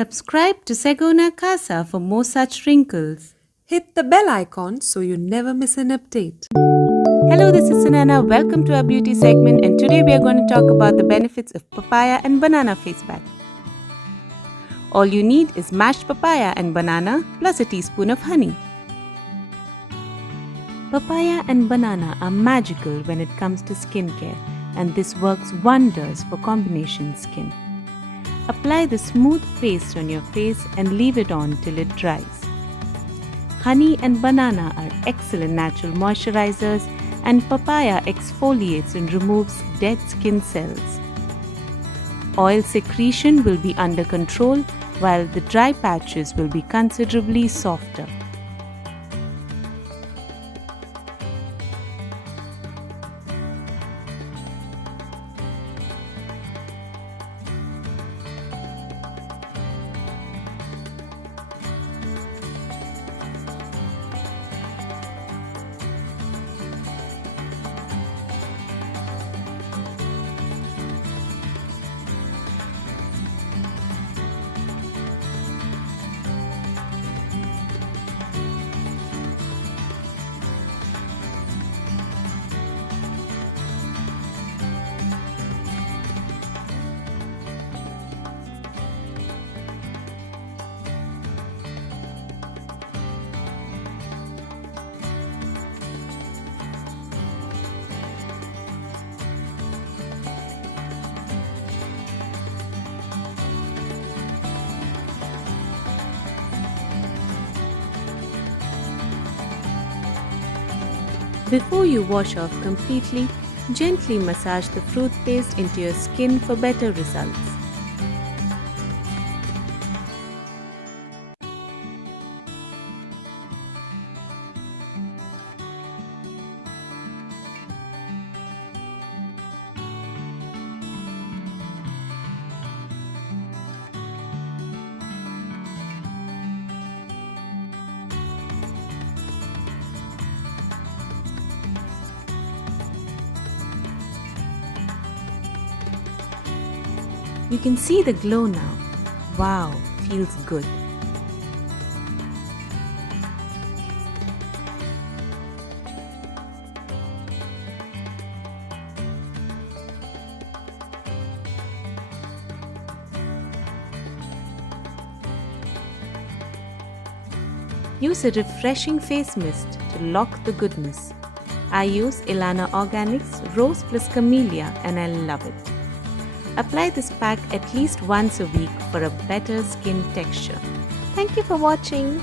Subscribe to Segona Casa for more such wrinkles. Hit the bell icon so you never miss an update. Hello, this is Sunana. Welcome to our beauty segment, and today we are going to talk about the benefits of papaya and banana face pack. All you need is mashed papaya and banana plus a teaspoon of honey. Papaya and banana are magical when it comes to skincare, and this works wonders for combination skin. Apply the smooth paste on your face and leave it on till it dries. Honey and banana are excellent natural moisturizers, and papaya exfoliates and removes dead skin cells. Oil secretion will be under control, while the dry patches will be considerably softer. Before you wash off completely, gently massage the fruit paste into your skin for better results. You can see the glow now. Wow, feels good. Use a refreshing face mist to lock the goodness. I use Ilana Organics Rose plus Camellia and I love it. Apply this pack at least once a week for a better skin texture. Thank you for watching.